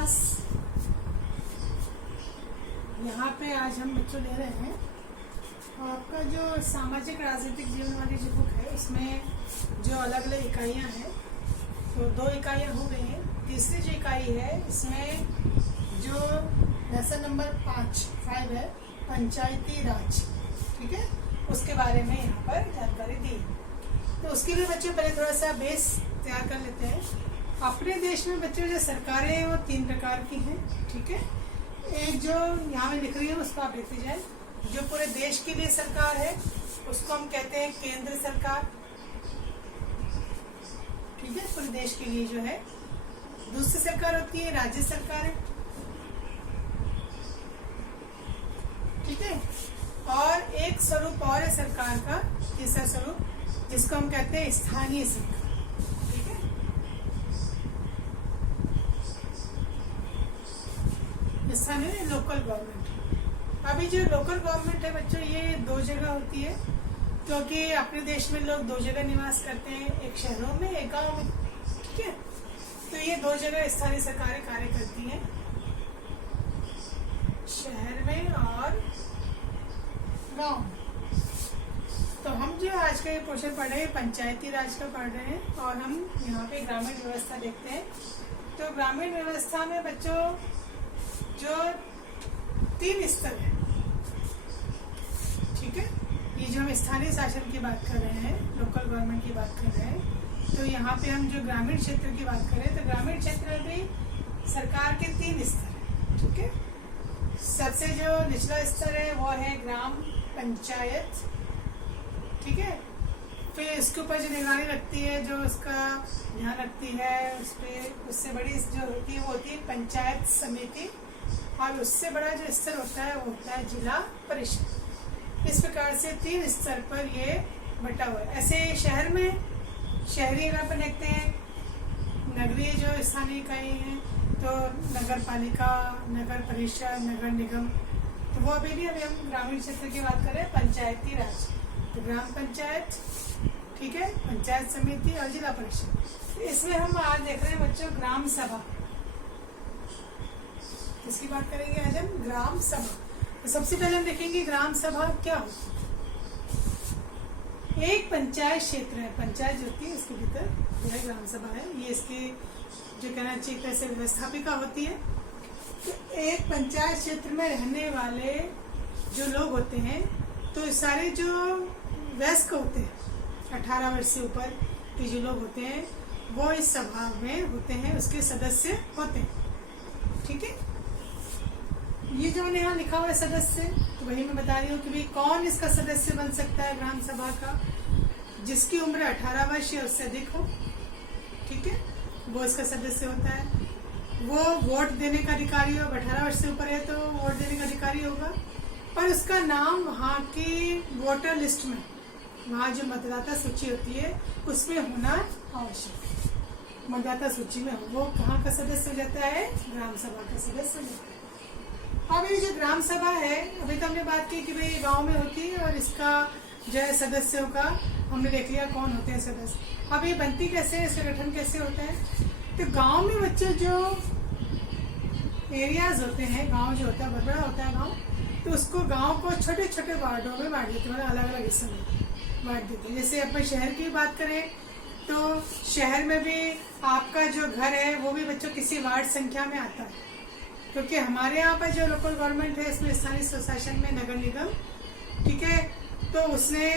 Class. यहाँ पे आज हम बच्चों ले रहे हैं आपका जो सामाजिक राजनीतिक जीवन वाली जो बुक है, इसमें जो अलग अलग इकाइयाँ हैं, तो 2 इकाइयाँ हो गई हैं। तीसरी जो इकाई है इसमें जो लेसन नंबर 5 है पंचायती राज, ठीक है, उसके बारे में यहाँ पर जानकारी दी। तो उसके लिए बच्चों पहले थोड़ा सा बेस तैयार कर लेते हैं। अपने देश में बच्चों जो सरकारें हैं वो 3 प्रकार की हैं, ठीक है। एक जो यहाँ में लिख रही है उसको आप देखते जाए। जो पूरे देश के लिए सरकार है उसको हम कहते हैं केंद्र सरकार, ठीक है, पूरे देश के लिए जो है। दूसरी सरकार होती है राज्य सरकार, ठीक है। और एक स्वरूप और है सरकार का, तीसरा स्वरूप, जिसको हम कहते हैं स्थानीय सरकार, ठीक है। स्थानीय लोकल गवर्नमेंट। अभी जो लोकल गवर्नमेंट है बच्चों, ये 2 जगह होती है, क्योंकि अपने देश में लोग 2 जगह निवास करते हैं, एक शहरों में एक गाँव में, ठीक है। तो ये 2 जगह स्थानीय सरकारें कार्य करती हैं, शहर में और गाँव। तो हम जो आज का ये पोर्शन पढ़ रहे हैं पंचायती राज का पढ़ रहे हैं, और हम यहाँ पे ग्रामीण व्यवस्था देखते हैं। तो ग्रामीण व्यवस्था में बच्चों जो 3 स्तर है, ठीक है। ये जो हम स्थानीय शासन की बात कर रहे हैं, लोकल गवर्नमेंट की बात कर रहे हैं, तो यहाँ पे हम जो ग्रामीण क्षेत्र की बात करें तो ग्रामीण क्षेत्र में भी सरकार के 3 स्तर है, ठीक है। सबसे जो निचला स्तर है वो है ग्राम पंचायत, ठीक है। फिर इसके ऊपर जो निगरानी रखती है, जो उसका ध्यान रखती है, उस पर उससे बड़ी जो होती है वो होती है पंचायत समिति, और उससे बड़ा जो स्तर होता है वो होता है जिला परिषद। इस प्रकार से 3 स्तर पर ये बटा हुआ है। ऐसे शहर में शहरी अगर अपन देखते हैं, नगरीय जो स्थानीय इकाई है तो नगर पालिका, नगर परिषद, नगर निगम, तो वो अभी नहीं। अभी हम ग्रामीण क्षेत्र की बात करें पंचायती राज, तो ग्राम पंचायत, ठीक है, पंचायत समिति और जिला परिषद। तो इसमें हम आज देख रहे हैं बच्चों ग्राम सभा। इसकी बात करेंगे आज हम ग्राम सभा। तो सबसे पहले हम देखेंगे ग्राम सभा क्या होती है। एक पंचायत क्षेत्र है, पंचायत जो होती है इसके भीतर यह ग्राम सभा है। ये इसकी जो कहना चाहिए कैसे व्यवस्थापिका होती है। तो एक पंचायत क्षेत्र में रहने वाले जो लोग होते हैं, तो सारे जो वयस्क होते हैं, 18 वर्ष से ऊपर के जो लोग होते हैं वो इस सभा में होते हैं, उसके सदस्य होते हैं, ठीक है। ये जो मैंने यहाँ लिखा हुआ है सदस्य, तो वही मैं बता रही हूँ कि भाई कौन इसका सदस्य बन सकता है ग्राम सभा का। जिसकी उम्र 18 वर्ष या उससे अधिक हो, ठीक है, वो इसका सदस्य होता है। वो वोट देने का अधिकारी हो, 18 वर्ष से ऊपर है तो वोट देने का अधिकारी होगा, पर उसका नाम वहाँ की वोटर लिस्ट में, वहाँ जो मतदाता सूची होती है उसमें होना आवश्यक है। मतदाता सूची में वो कहाँ का सदस्य हो जाता है, ग्राम सभा का सदस्य हो जाता है। अब ये जो ग्राम सभा है, अभी तो हमने बात की कि भाई गांव में होती है, और इसका जो है सदस्यों का हमने देख लिया कौन होते हैं सदस्य। अब ये बनती कैसे है, इसका गठन कैसे होता है। तो गांव में बच्चों जो एरियाज होते हैं, गांव जो होता है बहुत बड़ा होता है गांव, तो उसको गांव को छोटे छोटे वार्डों में बांट देते हैं, मतलब अलग अलग हिस्सों में बांट देते हैं। जैसे अपन शहर की बात करें तो शहर में भी आपका जो घर है वो भी बच्चों किसी वार्ड संख्या में आता है, क्योंकि हमारे यहाँ पर जो लोकल गवर्नमेंट है इसमें स्थानीय स्वशासन में नगर निगम, ठीक है, तो उसने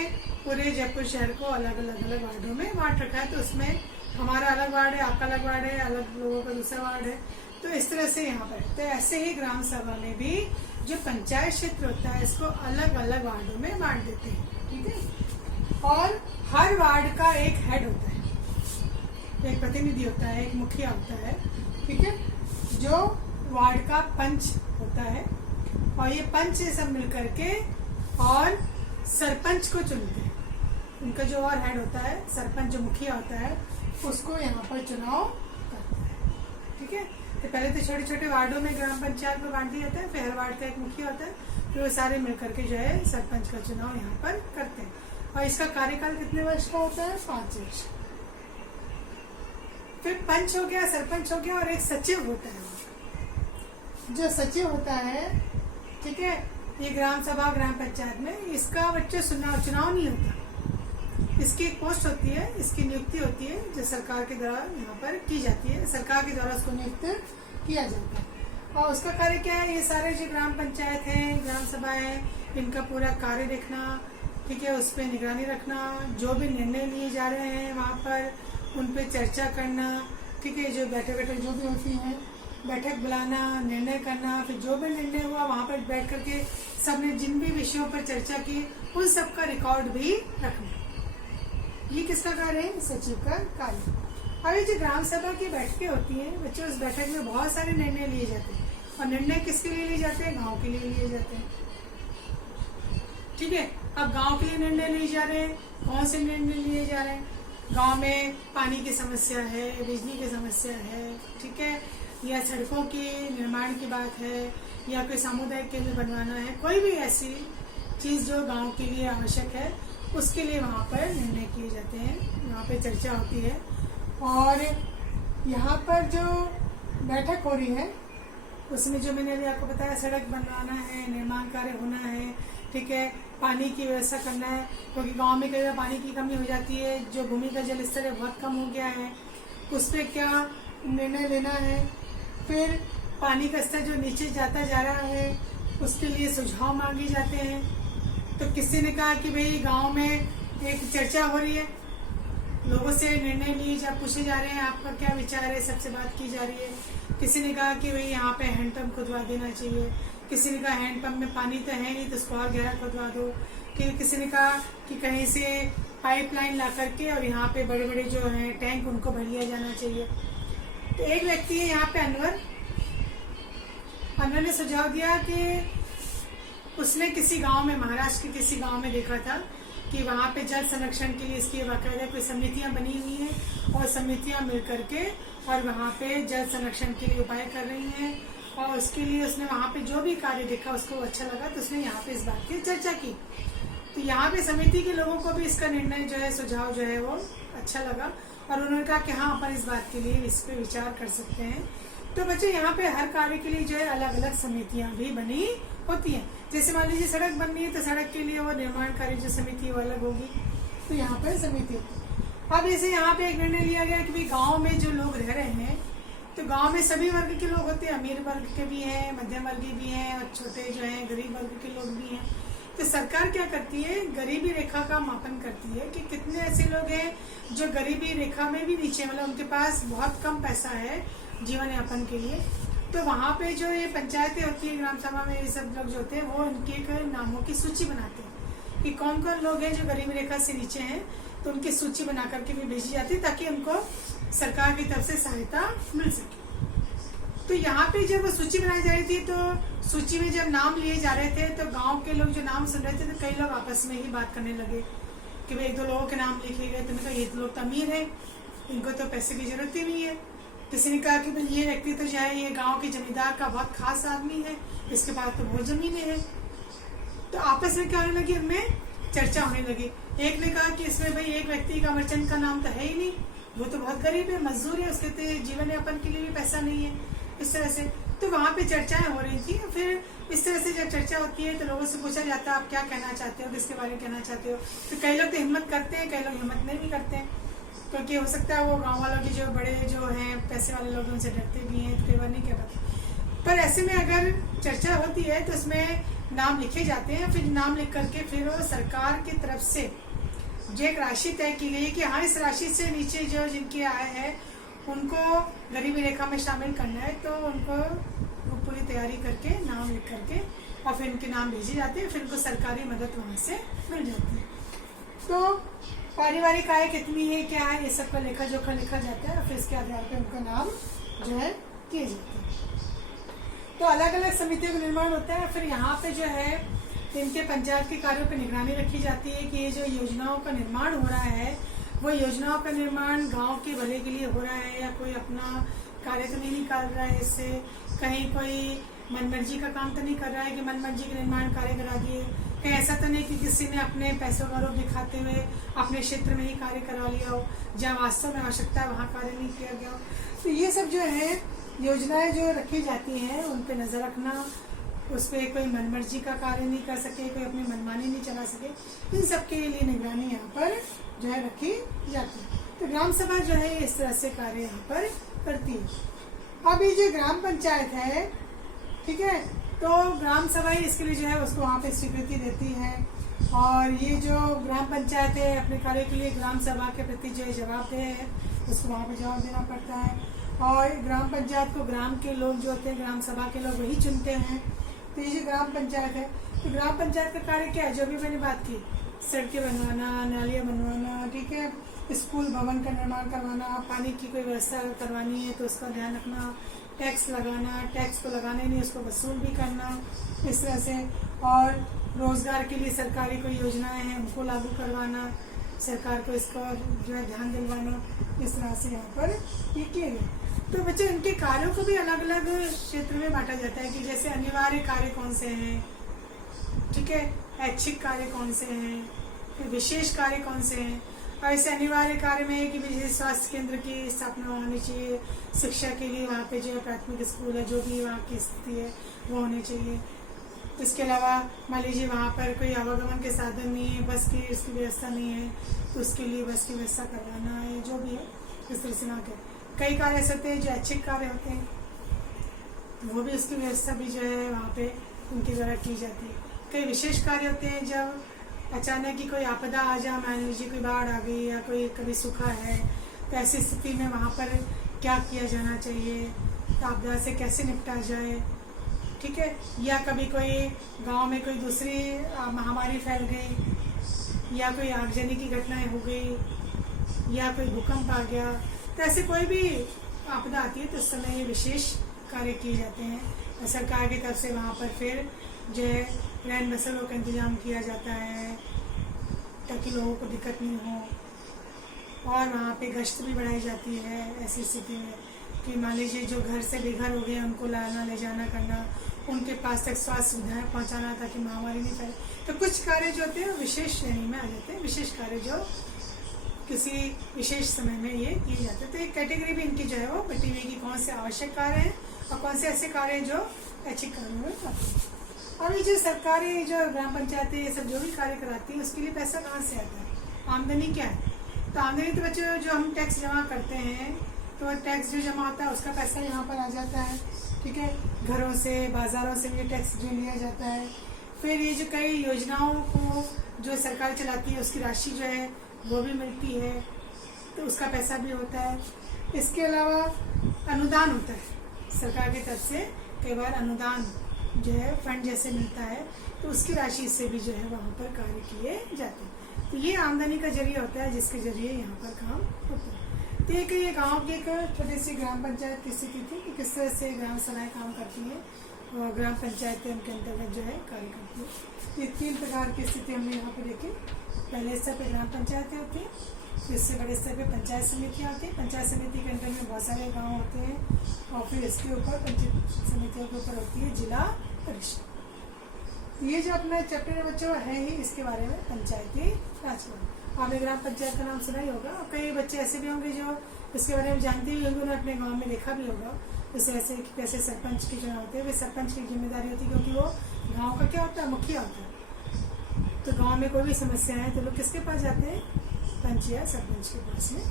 पूरे जयपुर शहर को अलग अलग वार्डों में बांट रखा है। तो उसमें हमारा अलग वार्ड है, आपका अलग वार्ड है, अलग लोगों का दूसरा वार्ड है, तो इस तरह से यहाँ पर। तो ऐसे ही ग्राम सभा में भी जो पंचायत क्षेत्र होता है इसको अलग अलग वार्डों में बांट देते हैं, ठीक है। और हर वार्ड का एक हेड होता है, एक प्रतिनिधि होता है, एक मुखिया होता है, ठीक है, जो वार्ड का पंच होता है। और ये पंच सब मिलकर के और सरपंच को चुनते हैं। उनका जो और हेड होता है, सरपंच जो मुखिया होता है, उसको यहाँ पर चुनाव करता है, ठीक है। तो पहले तो छोटे छोटे वार्डों में ग्राम पंचायत में बांट दिया जाता है, फिर हर वार्ड का एक मुखिया होता है, फिर वो सारे मिलकर के जो है सरपंच का चुनाव यहाँ पर करते हैं। और इसका कार्यकाल कितने वर्ष का होता है, 5 वर्ष। फिर पंच हो गया, सरपंच हो गया, और एक सचिव होता है। जो सचिव होता है, ठीक है, ये ग्राम सभा ग्राम पंचायत में, इसका बच्चे चुनाव नहीं होता, इसकी एक पोस्ट होती है, इसकी नियुक्ति होती है जो सरकार के द्वारा यहाँ पर की जाती है, सरकार के द्वारा उसको नियुक्त किया जाता है। और उसका कार्य क्या है, ये सारे जो ग्राम पंचायत हैं, ग्राम सभा है, इनका पूरा कार्य देखना, ठीक है, उस पर निगरानी रखना, जो भी निर्णय लिए जा रहे हैं वहाँ पर उन पर चर्चा करना, ठीक है, जो बैठक जो भी होती हैं, बैठक बुलाना, निर्णय करना, फिर जो भी निर्णय हुआ वहाँ पर बैठ करके सबने जिन भी विषयों पर चर्चा की उन सब का रिकॉर्ड भी रखना। ये किसका कार्य है, सचिव का कार्य। अब ये जो ग्राम सभा की बैठकें होती हैं बच्चों, उस बैठक में बहुत सारे निर्णय लिए जाते हैं, और निर्णय किसके लिए लिए जाते हैं, गांव के लिए लिए जाते हैं, ठीक है। अब गांव के लिए निर्णय लिए जा रहे हैं, कौन से निर्णय लिए जा रहे हैं, गांव में पानी की समस्या है, बिजली की समस्या है, ठीक है, या सड़कों की निर्माण की बात है, या कोई सामुदायिक केंद्र बनवाना है, कोई भी ऐसी चीज जो गांव के लिए आवश्यक है, उसके लिए वहाँ पर निर्णय किए जाते हैं, वहाँ पे चर्चा होती है। और यहाँ पर जो बैठक हो रही है उसमें जो मैंने अभी आपको बताया, सड़क बनवाना है, निर्माण कार्य होना है, ठीक है, पानी की व्यवस्था करना है, क्योंकि गांव में कई बार पानी की कमी हो जाती है, जो भूमि का जल स्तर है बहुत कम हो गया है, उस पर क्या निर्णय लेना है। फिर पानी का स्तर जो नीचे जाता जा रहा है उसके लिए सुझाव मांगे जाते हैं। तो किसी ने कहा कि भाई गांव में एक चर्चा हो रही है, लोगों से निर्णय लिए पूछे जा रहे हैं, आपका क्या विचार है, सबसे बात की जा रही है। किसी ने कहा कि भाई यहाँ पे हैंडपंप खुदवा देना चाहिए, किसी ने कहा हैंडपंप में पानी तो है नहीं तो उसको और गहरा खुदवा दो, किसी ने कहा कि कहीं से पाइपलाइन ला करके और यहाँ पे बड़े बड़े जो है टैंक उनको भर लिया जाना चाहिए। तो एक व्यक्ति है यहाँ पे अनवर ने सुझाव दिया कि उसने किसी गांव में, महाराष्ट्र के किसी गांव में देखा था कि वहाँ पे जल संरक्षण के लिए इसकी बाकायदा कोई समितियां बनी हुई हैं, और समितियां मिल करके और वहाँ पे जल संरक्षण के लिए उपाय कर रही हैं, और उसके लिए उसने वहाँ पे जो भी कार्य देखा उसको अच्छा लगा, तो उसने यहाँ पे इस बात की चर्चा की। तो यहाँ पे समिति के लोगों को भी इसका निर्णय जो है, सुझाव जो है वो अच्छा लगा, और उन्होंने कहा कि हाँ अपन इस बात के लिए इस पे विचार कर सकते हैं। तो बच्चे यहाँ पे हर कार्य के लिए जो है अलग अलग समितियां भी बनी होती हैं। जैसे मान लीजिए सड़क बननी है तो सड़क के लिए वो निर्माण कार्य जो समिति वो अलग होगी, तो यहाँ पे समिति होती है। अब जैसे यहाँ पे एक निर्णय लिया गया कि भाई गाँव में जो लोग रह रहे हैं, तो गांव में सभी वर्ग के लोग होते हैं, अमीर वर्ग के भी हैं, मध्यम वर्गीय भी हैं, और छोटे जो हैं गरीब वर्ग के लोग भी हैं। तो सरकार क्या करती है, गरीबी रेखा का मापन करती है कि कितने ऐसे लोग हैं जो गरीबी रेखा में भी नीचे, मतलब उनके पास बहुत कम पैसा है जीवन यापन के लिए। तो वहाँ पे जो ये पंचायतें होती है, ग्राम सभा में ये सब लोग जो होते हैं, वो उनके नामों की सूची बनाते हैं कि कौन कौन लोग हैं जो गरीबी रेखा से नीचे हैं, तो उनकी सूची बना करके भी भेजी जाती है ताकि उनको सरकार की तरफ से सहायता मिल सके। तो यहाँ पे जब सूची बनाई जा रही थी, तो सूची में जब नाम लिए जा रहे थे, तो गांव के लोग जो नाम सुन रहे थे, तो कई लोग आपस में ही बात करने लगे कि भाई एक दो लोगों के नाम लिखे गए, तो मैं ये तो लोग तो अमीर है, इनको तो पैसे की जरूरत ही नहीं है। किसी ने कहा कि भाई ये व्यक्ति तो चाहे ये गाँव के जमींदार का बहुत खास आदमी है, इसके पास तो बहुत जमीनें हैं। तो आपस में क्या होने लगी, उनमें चर्चा होने लगी। एक ने कहा कि इसमें भाई एक व्यक्ति का अमरचंद का नाम तो है ही नहीं, वो तो बहुत गरीब है, मजदूर है, उसके तो जीवन यापन के लिए भी पैसा नहीं है, इस तरह से। तो वहाँ पे चर्चाएं हो रही थी। फिर इस तरह से जब चर्चा होती है तो लोगों से पूछा जाता है आप क्या कहना चाहते हो, किसके बारे में कहना चाहते हो। तो कई लोग तो हिम्मत करते हैं, कई लोग हिम्मत नहीं भी करते हैं, क्योंकि हो सकता है वो गाँव वालों की जो बड़े जो हैं पैसे वाले लोग उनसे डरते भी हैं, तो कई बार नहीं कह पाते। पर ऐसे में अगर चर्चा होती है तो उसमें नाम लिखे जाते हैं, फिर नाम लिख करके फिर वो सरकार की तरफ से जो एक राशि तय की गई कि हाँ इस राशि से नीचे जो जिनकी आय है उनको गरीबी रेखा में शामिल करना है, तो उनको वो पूरी तैयारी करके नाम लिख करके और फिर उनके नाम भेजे जाते हैं, फिर उनको सरकारी मदद वहाँ से मिल जाती है। तो पारिवारिक आय कितनी है, क्या है, ये सब का लेखा जोखा लिखा जाता है, और फिर इसके आधार पर उनका नाम जो है किए जाते हैं। तो अलग अलग समितियों का निर्माण होता है। फिर यहाँ पे जो है इनके पंचायत के कार्यों पर निगरानी रखी जाती है कि ये जो योजनाओं का निर्माण हो रहा है, वो योजनाओं का निर्माण गांव के भले के लिए हो रहा है, या कोई अपना कार्य तो नहीं निकाल रहा है, इससे कहीं कोई मनमर्जी का काम तो नहीं कर रहा है कि मनमर्जी के निर्माण कार्य करा दिए, कहीं ऐसा तो नहीं कि किसी ने अपने पैसों का आरोप दिखाते हुए अपने क्षेत्र में ही कार्य करा लिया हो, जहाँ वास्तव में आवश्यकता है वहाँ कार्य नहीं किया गया हो। तो ये सब जो है योजनाएं जो रखी जाती हैं उन पे नजर रखना, उस पर कोई मनमर्जी का कार्य नहीं कर सके, कोई अपनी मनमानी नहीं चला सके, इन सब के लिए निगरानी यहाँ पर जो है रखी जाती है। तो ग्राम सभा जो है इस तरह से कार्य यहाँ पर करती है। अब ये जो ग्राम पंचायत है, ठीक है, तो ग्राम सभा ही इसके लिए जो है उसको वहाँ पे स्वीकृति देती है। और ये जो ग्राम पंचायत है अपने कार्य के लिए ग्राम सभा के प्रति जो जवाबदेह है, उसको वहाँ पे जवाब देना पड़ता है। और ग्राम पंचायत को ग्राम के लोग जो होते हैं, ग्राम सभा के लोग वही चुनते हैं। तो ये जो ग्राम पंचायत है, तो ग्राम पंचायत का कार्य क्या है, जो भी मैंने बात की, सड़कें बनवाना, नालियाँ बनवाना, ठीक है, स्कूल भवन का निर्माण करवाना, पानी की कोई व्यवस्था करवानी है तो उसका ध्यान रखना, टैक्स लगाना, टैक्स को लगाना ही नहीं उसको वसूल भी करना, इस तरह से। और रोजगार के लिए सरकारी कोई योजनाएं हैं उनको लागू करवाना, सरकार को इसका जो है ध्यान दिलवाना, इस तरह से यहाँ पर ये किए गए। तो बच्चे इनके कार्यों को भी अलग अलग क्षेत्र में बांटा जाता है कि जैसे अनिवार्य कार्य कौन से हैं, ठीक है, ऐच्छिक कार्य कौन से हैं, फिर विशेष कार्य कौन से हैं। और ऐसे अनिवार्य कार्य में है कि जैसे स्वास्थ्य केंद्र की स्थापना होनी चाहिए, शिक्षा के लिए वहाँ पे जो है प्राथमिक स्कूल है, जो भी वहाँ की स्थिति है वो होनी चाहिए। इसके अलावा मान लीजिए वहाँ पर कोई आवागमन के साधन नहीं है, बस की इसकी व्यवस्था नहीं है, तो उसके लिए बस की व्यवस्था करवाना है, जो भी है इस तरह से वहाँ के कई कार्य ऐसे होते हैं जो ऐच्छिक कार्य होते हैं, वो भी उसकी व्यवस्था भी जो है वहाँ पे उनके द्वारा की जाती है। कई विशेष कार्य होते हैं जब अचानक की कोई आपदा आ जाए, मान लीजिए कोई बाढ़ आ गई या कोई कभी सूखा है, तो ऐसी स्थिति में वहाँ पर क्या किया जाना चाहिए, तो आपदा से कैसे निपटा जाए, ठीक है। या कभी कोई गांव में कोई दूसरी महामारी फैल गई, या कोई आगजनी की घटनाएं हो गई, या कोई भूकंप आ गया, तो ऐसे कोई भी आपदा आती है तो उस समय ये विशेष कार्य किए जाते हैं। सरकार की तरफ से वहाँ पर फिर जो है रैन बसेरों का इंतजाम किया जाता है ताकि लोगों को दिक्कत नहीं हो। और वहाँ पे गश्त भी बढ़ाई जाती है ऐसी स्थिति में कि मान लीजिए जो घर से बेघर हो गए उनको लाना ले जाना करना, उनके पास तक स्वास्थ्य सुविधाएं पहुँचाना ताकि महामारी नहीं फैले। तो कुछ कार्य जो होते हैं विशेष श्रेणी में आ जाते हैं, विशेष कार्य जो किसी विशेष समय में ये किए जाते हैं। तो एक कैटेगरी भी इनकी जो है वो बटी हुई कि कौन से आवश्यक कार्य हैं और कौन से ऐसे कार्य हैं जो ऐच्छिक कार्यों में आते हैं। और ये जो सरकारी जो ग्राम पंचायतें ये सब जो भी कार्य कराती है उसके लिए पैसा कहाँ से आता है, आमदनी क्या है। तो आमदनी तो बच्चों जो हम टैक्स जमा करते हैं, तो टैक्स जो जमा होता है उसका पैसा यहाँ पर आ जाता है, ठीक है। घरों से बाजारों से भी टैक्स जो लिया जाता है। फिर ये जो कई योजनाओं को जो सरकार चलाती है उसकी राशि जो है वो भी मिलती है, तो उसका पैसा भी होता है। इसके अलावा अनुदान होता है सरकार की तरफ से, कई बार अनुदान जो है फंड जैसे मिलता है, तो उसकी राशि से भी जो है वहाँ पर कार्य किए जाते हैं। तो ये आमदनी का जरिया होता है जिसके जरिए यहाँ पर काम होता है। तो एक ये गांव की एक छोटी सी ग्राम पंचायत की स्थिति थी कि किस तरह से ग्राम सभाएं काम करती हैं और ग्राम पंचायतें उनके अंतर्गत जो है कार्य करती है। ये 3 प्रकार की स्थिति हमने यहाँ पे देखी। पहले स्तर पे ग्राम पंचायतें होती हैं, फिर इससे बड़े स्तर पे पंचायत समितियाँ होती हैं। पंचायत समिति के अंदर में बहुत सारे गांव होते हैं, और फिर इसके ऊपर पंचायत समितियों के ऊपर होती है जिला परिषद। ये जो अपना चैप्टर है बच्चों है ही इसके बारे में, पंचायती राज। आपने ग्राम पंचायत का नाम सुना ही होगा, और कई बच्चे ऐसे भी होंगे जो इसके बारे में जानते भी होंगे, उन्होंने अपने गाँव में देखा भी होगा। जैसे ऐसे कैसे सरपंच की चुनाव होते हैं, वे सरपंच की जिम्मेदारी होती है क्योंकि वो गाँव का क्या होता है, मुखिया होता है। तो गांव में कोई भी समस्या है तो लोग किसके पास जाते हैं, पंच या सरपंच के पास में।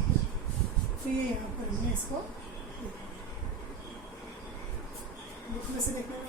तो ये यहाँ पर हमने इसको बुक में से देखने में